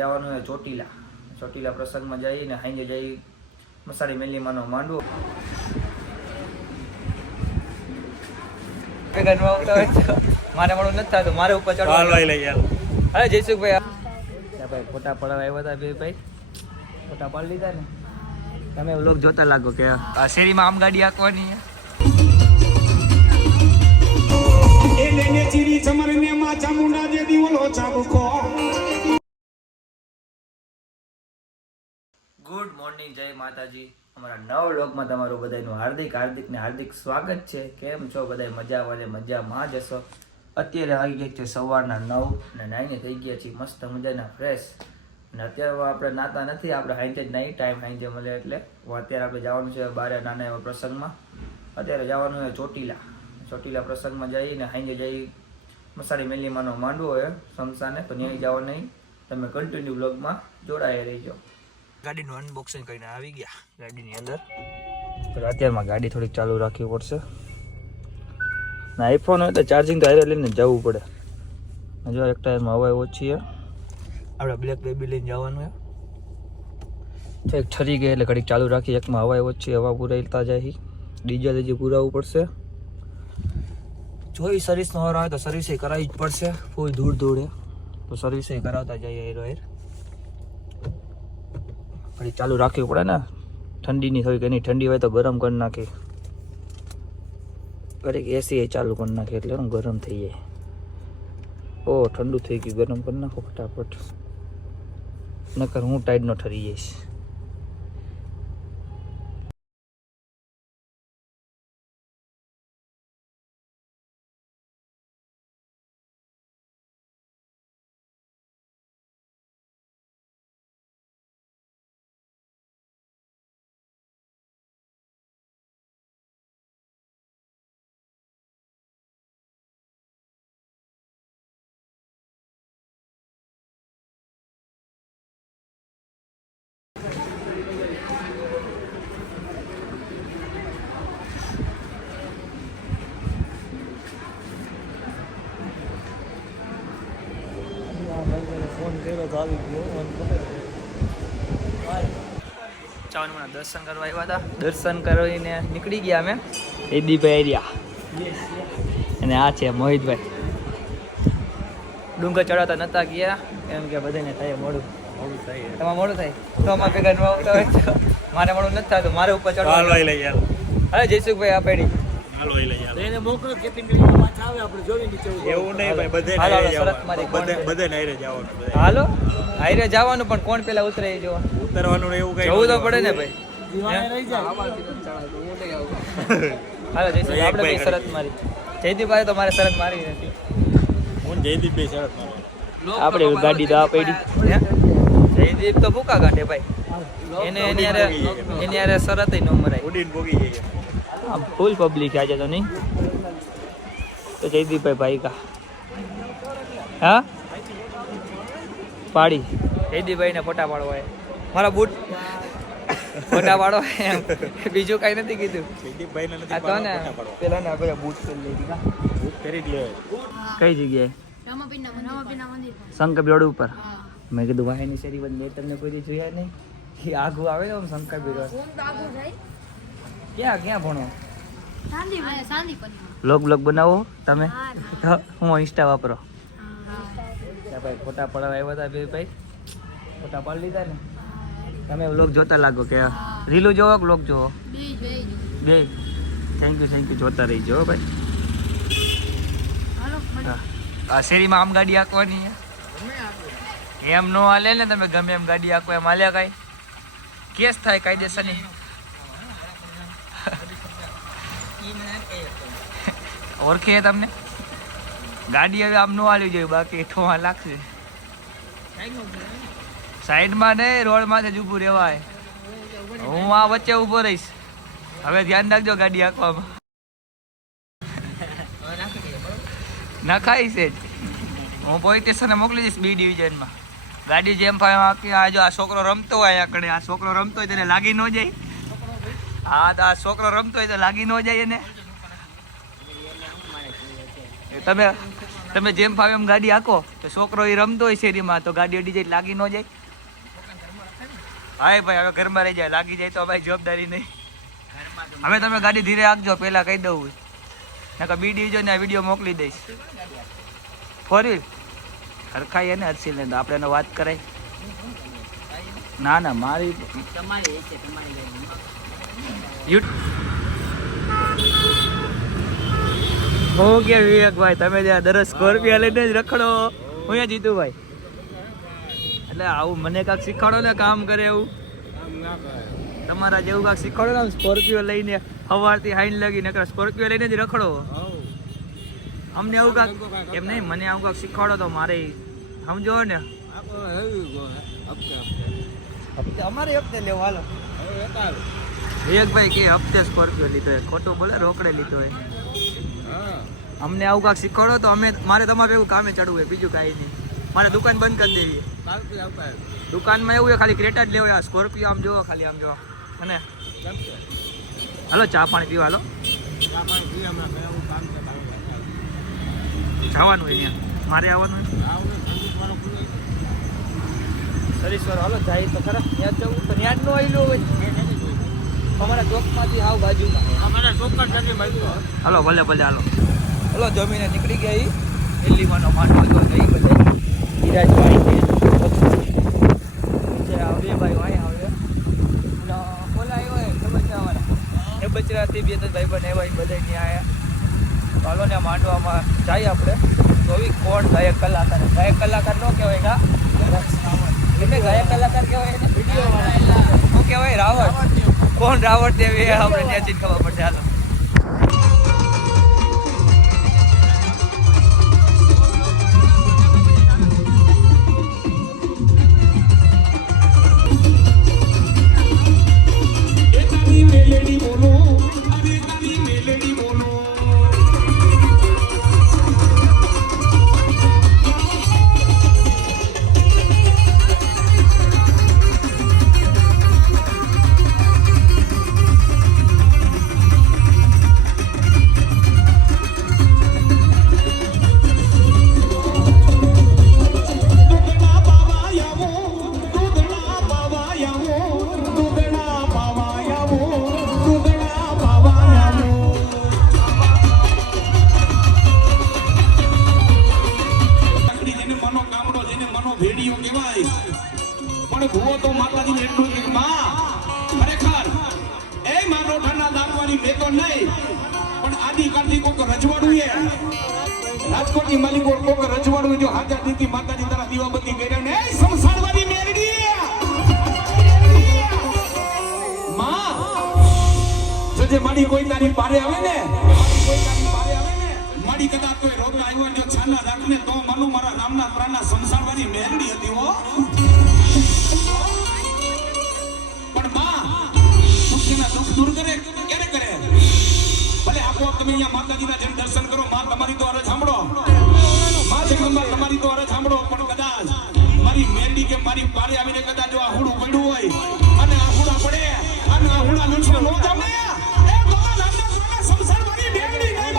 જવાનું હોય ચોટીલા પ્રસંગમાં જઈને હાઈને જઈ મસાડી મેલીમાંનો માંડવો મારે મળું નથી થતું, મારે ઉપર ચડવા લઈ યાર. અરે જયસુખભાઈ ફોટા પડાવવા આવ્યા હતા બે ભાઈ, ફોટા પાડી લીધા ને. તમે વ્લોગ જોતા લાગો કે આ શેરીમાં આમ ગાડી આંકવાની ગુડ મોર્નિંગ, જય માતાજી. અમારા નવ વ્લોગમાં તમારું બધાનું હાર્દિક સ્વાગત છે. કેમ છો બધા? મજામાં જ હશો. અત્યારે આવી ગયા છે સવારના 9 ને નાઈને થઈ ગયા છીએ મસ્ત મજાના ફ્રેશ. અને અત્યારે આપણે નાતા નથી, આપણે હાઈજે જ નહીં, ટાઈમ હાઈજે મળે એટલે. અત્યારે આપણે જવાનું છે બારે નાના એવા પ્રસંગમાં. અત્યારે જવાનું હોય ચોટીલા પ્રસંગમાં જઈને હાઈજે જઈ મસાડી મેલીમાંનો માંડવો હોય સમસાને, તો ત્યાં જવાનું નહીં. તમે કન્ટિન્યુ વ્લોગમાં જોડાયા રહીજો. ગાડીનું અનબોક્સિંગ કરીને આવી ગયા ગાડીની અંદર. અત્યારમાં ગાડી થોડીક ચાલુ રાખવી પડશે. ના આઈફોન હોય તો ચાર્જિંગ તો હારે લઈને જવું પડે. જો એક ટાયરમાં હવા ઓછી છે. આપણે બ્લેક બેબી લઈને જવાનું છે. તો એક ઠરી ગઈ એટલે ઘડીક ચાલુ રાખી. એકમાં હવા ઓછી, હવા પુરાવતા જાય. ડીઝલ હજી પુરાવવું પડશે. જો સર્વિસનો વારો આવે તો સર્વિસ કરાવવી જ પડશે. ફૂલ ધૂળ તો સર્વિસ કરાવતા જઈએ હેરો. ઘડી ચાલુ રાખવી પડે ને, ઠંડીની થોડી કે નહીં. ઠંડી હોય તો ગરમ કરી નાખી. ઘડીક એસી ચાલુ કરી નાખી એટલે ગરમ થઈ જાય. ઓ ઠંડુ થઈ ગયું, ગરમ કરી નાખો ફટાફટ, નકર હું ટાઈડનો ઠરી જઈશ. ચાવનમાં દર્શન કરવા આવ્યા હતા. દર્શન કરીને નીકળી ગયા અમે. એદીભાઈ એરિયા અને આ છે મોહિતભાઈ. ડુંગર ચડાવતા નતા ગયા એમ કે બધાને થાય મોડું થાય. તમારે મોડું થાય તો અમારે ભેગા ન આવતા હોય તો મારે મોડું નથી થતું, મારે ઉપર ચડવા. અરે જયસુખભાઈ આ પેઢી એને મોકલો હાલો હાઈરે જવાનું, પણ કોણ પેલા ઉતરે જો ઉતરવાનું એવું કઈ જવું તો પડે ને ભાઈ. હાલો જયસુખ આપણે શરત મારી. જયદીપભાઈ તો મારે શરત મારી નથી. હું જયદીપભાઈ શરત મારી. આપણે ગાડી તો આ પડી. જયદીપ તો ભૂકા કાઢે ભાઈ. એની યારે શરત ન મરાય. ઉડીને ભોગી જઈએ. ફૂલ પબ્લિક આજે તો નહીં. તો જયદીપભાઈ ભાઈ કા હા પાડી. જયદીપભાઈ ને ફોટા પાડવા મારા બૂટ ફોટા પાડો એમ, બીજું કઈ નથી કીધું. જયદીપભાઈ ને પેલા ને આપણે બૂટ કરી લે. કઈ જગ્યાએ? શંકર રોડ ઉપર. મેં કીધું વાહીની શેરી બંધ મેં તમને કોઈ જોયા નહીં. આગું આવે ને શંકર રોડ. ક્યાં ભણો? બ્લોગ બનાવો તમે? હું ઇન્સ્ટા વાપરો? ભાઈ ફોટા પડાવવા આવ્યા હતા બે ભાઈ, ફોટા પાડી લીધા ને. તમે વ્લોગ જોતા લાગો કે રીલો જોવો કે વ્લોગ જોવો? બે. થેન્ક યુ જોતા રહીજો ભાઈ. આ શેરીમાં આમ ગાડી આંકવાની એમ નો હાલે ને. તમે ગમે એમ ગાડી આંકો એમ હાલ્યા કાંઈ કેસ થાય કાયદેસરની. ઓળખે તમને ગાડી હવે આમ નો હાલવી જોઈએ, બાકી ઠોવા લાગશે. સાઈડમાં ને રોડમાં જ ઊભું રહેવાય. હું આ વચ્ચે ઊભો રહીશ. હવે ધ્યાન રાખજો ગાડી આંકવામાં. નખાઈ છે હું પોલીસ સ્ટેશને મોકલી દઈશ B ડિવિઝનમાં. ગાડી જેમ ફાવે આંકી. આ જો આ છોકરો રમતો હોય આગળ, આ છોકરો રમતો હોય તેને લાગી ન જાય. હા તો આ છોકરો રમતો હોય તો લાગી ન જાય એને. તમે તમે જેમ ફાવે એમ ગાડી હાકો તો છોકરો એ રમતો હોય શેરીમાં તો ગાડી અડી જાય લાગી ન જાય. હા ભાઈ હવે ઘરમાં રહી જાય લાગી જાય તો ભાઈ જવાબદારી નહીં. હવે તમે ગાડી ધીરે હાકજો પેલા કહી દઉં નકર બીડી જો ને વિડીયો મોકલી દઈશ. 4 વ્હીલ હરખાઈ ને હર્ષિલ ને તો આપણે એનો વાત કરાય. ના ના મારી હું કે વિવેકભાઈ તમે ત્યાં દરરોજ સ્કોર્પિયો લઈને જ રખડો. હું અહીંયા જીતુભાઈ એટલે આવું મને કાંક શીખવાડો ને કામ કરે એવું તમારા જેવું કાંક શીખવાડો ને સ્કોર્પિયો લઈને સવારથી હાઈન લગી નકર સ્કોર્પિયો લઈને જ રખડો. અમને આવું કાંક એમ નહીં મને આવું કાંક શીખવાડો તો મારે સમજો ને અમારે હપ્તે લેવો હાલો. વિવેકભાઈ કે હપ્તે સ્કોર્પિયો લીધો હોય ખોટું બોલે રોકડે લીધો હોય. અમને આવું કાંક શીખવાડો તો અમે મારે તમારે એવું કામે ચડવું હોય બીજું કાંઈ નહીં. મારે દુકાન બંધ કરી દેવી. દુકાનમાં એવું હોય ખાલી ક્રેટા જ લેવો હોય. સ્કોર્પિયો આમ જોવો ખાલી આમ જોવો અને હાલો ચા પાણી પીવા હાલો જવાનું હોય ત્યાં મારે આવવાનું હોય સરીશ્વર હાલો જાય તો ખરા ત્યાં જવું તો ત્યાં જ ન આવેલું હોય અમારા ચોકમાંથી આવ બાજુમાં અમારા ચોક હાલો ભલે ભલે હાલો હલો જમીને નીકળી ગયા એ દિલ્હીમાંનો માંડવો તો જઈ બધા ધીરાજભાઈ બે ભાઈ વાય આવે બોલા આવ્યો હોય બચાવવાના એ બચરાથી બે ત્રણ ભાઈ બને એવા બધા ત્યાં આવ્યા હાલો ને માંડવામાં જાય આપણે તો બી કોણ ગાયક કલાકાર ન કહેવાય કા એટલે ગાયક કલાકાર કહેવાય એને શું કહેવાય રાવણ કોણ રાવણ દેવી આપણે ત્યાંથી ખબર પડશે હાલો રાજકોટની માલિકો કોક રજવાડું જો હાજર દીધી માતાજી તારા દીવાબત્તી કર્યા ને સમસાણવાળી મેરડી માં જે માડી કોઈ તારી પારે આવે ને માડી કદાચ કોઈ રોગ આવ્યો ને છાના રાખને તો માનું મારા રામના પ્રાણના સમસાણવાળી મેરડી હતી હો પણ માં મુખ્યના દુઃખ દૂર કરે કેને કરે ભલે આપો તમે અહીંયા માતાજીના જેમ દર્શન કરો માં તમારી તો અરજ સાંભળો માં જગદંબા તમારી તો અરજ સાંભળો પણ કદાચ મારી મેરડી કે મારી પારે આવીને કદાચ જો આહુડું પડ્યું હોય અને આહુડા પડે અને આહુડા લૂછો નો જામે એ ભગવાન નામના સંસાર મારી મેરડી નહીં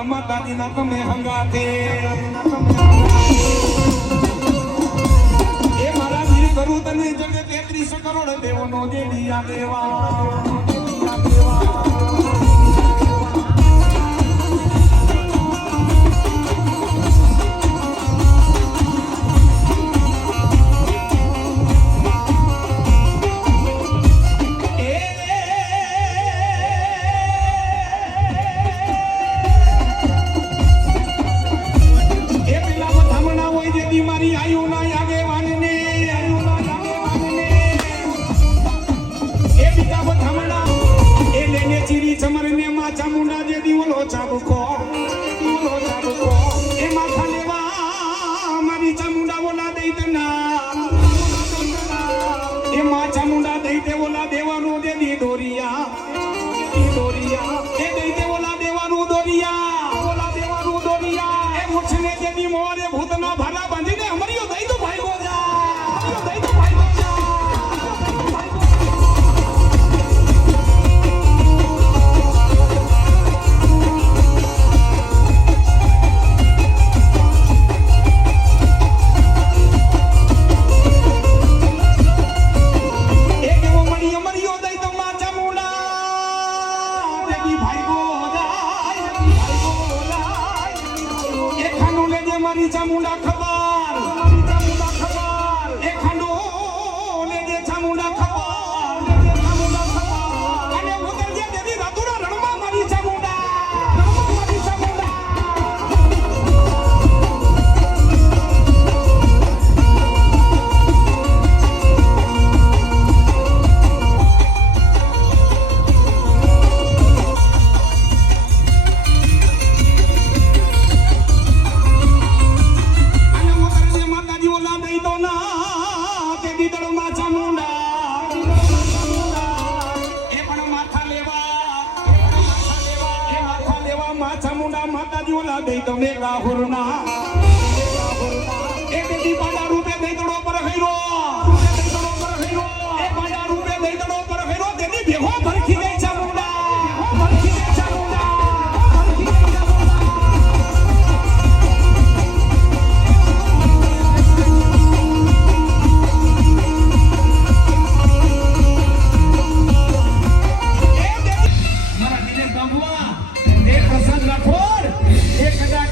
ચામુંડા માતાજીના તમે હંગાથે એ મારા વીર કરું તને જગે 33 કરોડ દેવોનો જે દિયા દેવા ચામુંડા જે દીવલો ચાબુકો એ માથા લેવા મારી ચામુંડા બોલા દઈ તના એ મા ચામુંડા દઈ દે બોલા દેવાનું જે દી દોરિયા એ દઈ દે બોલા દેવાનું દોરિયા એ મુઠને જે દી મોરે ભૂતના ભાલા બાંધીને અમરિયો દઈ દો ભાઈ ગોજા ચામુંડા ખબર એ ખાંડો લેજે ચામુંડા ખબર અને ઉતર જે દેવી રાતુડા રણમાં મારી ચામુંડા ચામુંડા માતાજી ઓલા દઈ તો મે રાહુરના એક દી પાડા રૂપે દઈ દડો પર હૈરો એ પાડા રૂપે દઈ દડો પર હૈરો તેની ભેગો ભરખી ગઈ ચામુંડા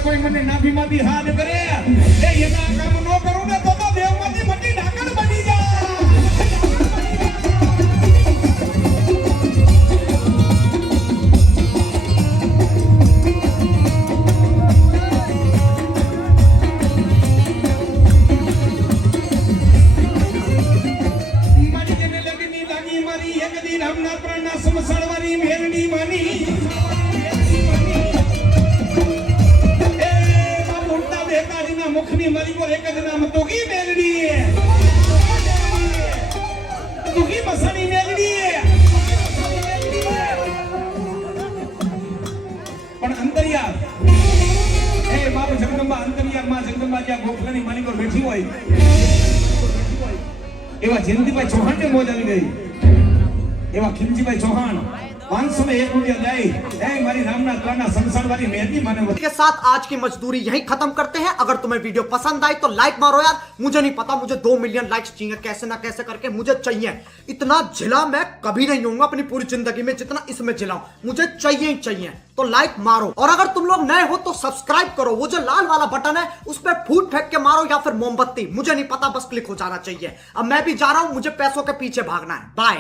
કોઈ મને નાભીમાંથી હાથ કરે એ એના કામ ન કરું ને તો દેવમાંથી મટી ઢાકણ બની જાય મારી જેને લગની લાગી મારી એક દી રામના પ્રાણના સમસાળવાની મેરડી માની મુખની મારી પર એક જ નામ તોગી મેલડી તોગી મસાની મેલડી પણ અંતરિયાર એ બાપ જગદંબા અંતરિયાર માં જગદંબા જ્યાં ગોખલાની માની પર બેઠી હોય એવા જયંતિભાઈ ચૌહાણ ને મોજ આવી ગઈ એવા ખીમજીભાઈ ચૌહાણ 501 रुपया जाए ए मारी रामनाथ द्वारा संसार वाली मेहंदी माने के साथ आज की मजदूरी यहीं खत्म करते हैं। अगर तुम्हें वीडियो पसंद आई तो लाइक मारो यार, मुझे नहीं पता, मुझे 2 मिलियन लाइक्स चाहिए, कैसे ना कैसे करके मुझे चाहिए। इतना जिला मैं कभी नहीं होऊंगा अपनी पूरी जिंदगी में जितना इसमें जिलाऊं, मुझे चाहिए ही चाहिए। तो लाइक मारो, और अगर तुम लोग नए हो तो सब्सक्राइब करो, वो जो लाल वाला बटन है उस पर फूट फेंक के मारो या फिर मोमबत्ती, मुझे नहीं पता, बस क्लिक हो जाना चाहिए। अब मैं भी जा रहा हूं, मुझे पैसों के पीछे भागना है। बाय।